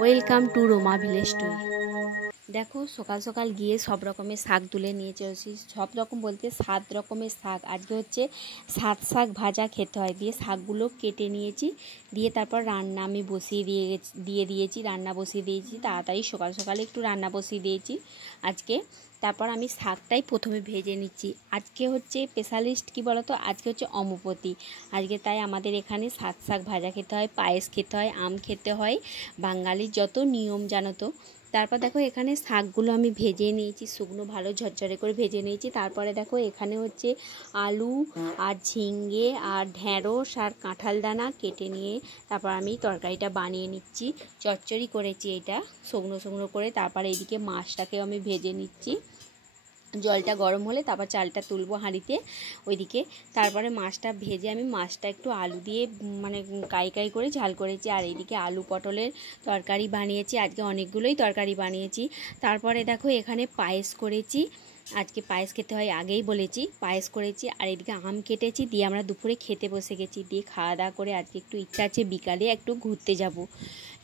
Welcome to Roma village টুই। দেখো সকাল সকাল গিয়ে সব রকমের শাক তুলে নিয়ে চলেছি। সব রকম বলতে 7 রকমের শাক। আজকে হচ্ছে 7 শাক ভাজা খেতে হয়। দিয়ে শাকগুলো কেটে নিয়েছি, দিয়ে তারপর রান্না আমি দিয়েছি রান্না বসিয়ে দিয়েছি। তাড়াতাড়ি সকাল সকালে একটু রান্না বসিয়ে দিয়েছি আজকে। তারপর আমি শাকটাই প্রথমে ভেজে নিচ্ছি। আজকে হচ্ছে স্পেশালিস্ট কী বলো তো, আজকে হচ্ছে অম্বুবতী। আজকে তাই আমাদের এখানে 7 শাক ভাজা খেতে হয়, পায়েস খেতে হয়, আম খেতে হয়, বাঙালির যত নিয়ম জানো তো। তারপর দেখো এখানে শাকগুলো আমি ভেজে নিয়েছি, শুকনো ভালো ঝরঝরে করে ভেজে নিয়েছি। তারপরে দেখো এখানে হচ্ছে আলু আর ঝিঙ্গে আর ঢ্যাঁড়স আর কাঁঠাল দানা কেটে নিয়ে তারপর আমি তরকারিটা বানিয়ে নিচ্ছি। চচ্চড়ি করেছি এটা শুকনো শুকনো করে। তারপরে এইদিকে মাছটাকেও আমি ভেজে নিচ্ছি। জলটা গরম হলে তারপর চালটা তুলবো হাঁড়িতে ওইদিকে। তারপরে মাছটা ভেজে আমি মাছটা একটু আলু দিয়ে মানে কাই করে ঝাল করেছি। আর এইদিকে আলু পটলের তরকারি বানিয়েছি, আজকে অনেকগুলোই তরকারি বানিয়েছি। তারপরে দেখো এখানে পায়েস করেছি। আজকে পায়েস খেতে হয় আগেই বলেছি, পায়েস করেছি। আর এদিকে আম কেটেছি, দিয়ে আমরা দুপুরে খেতে বসে গেছি। দিয়ে খাওয়া দাওয়া করে আজকে একটু ইচ্ছা আছে বিকালে একটু ঘুরতে যাব।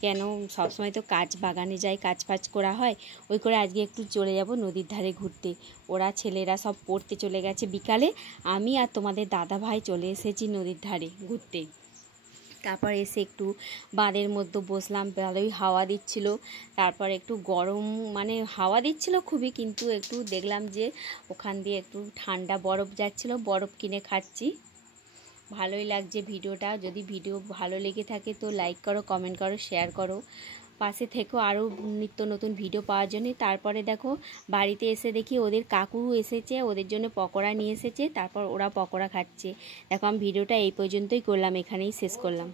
কেন সবসময় তো কাজ বাগানে যাই, কাজ ফাজ করা হয়, ওই করে আজকে একটু চলে যাব নদীর ধারে ঘুরতে। ওরা ছেলেরা সব পড়তে চলে গেছে বিকালে, আমি আর তোমাদের দাদা ভাই চলে এসেছি নদীর ধারে ঘুরতে। তারপর এসে একটু বাঁধের মধ্যে বসলাম, ভালোই হাওয়া দিচ্ছিল। তারপর একটু গরম মানে হাওয়া দিচ্ছিল খুবই, কিন্তু একটু দেখলাম যে ওখান দিয়ে একটু ঠান্ডা বরফ যাচ্ছিল, বরফ কিনে খাচ্ছি। ভালোই লাগছে ভিডিওটা। যদি ভিডিও ভালো লেগে থাকে তো লাইক করো, কমেন্ট করো, শেয়ার করো, পাশে থেকেও আরও নিত্য নতুন ভিডিও পাওয়ার জন্য। তারপরে দেখো বাড়িতে এসে দেখি ওদের কাকু এসেছে, ওদের জন্য পকোড়া নিয়ে এসেছে। তারপর ওরা পকোড়া খাচ্ছে। দেখো আমি ভিডিওটা এই পর্যন্তই করলাম, এখানেই শেষ করলাম।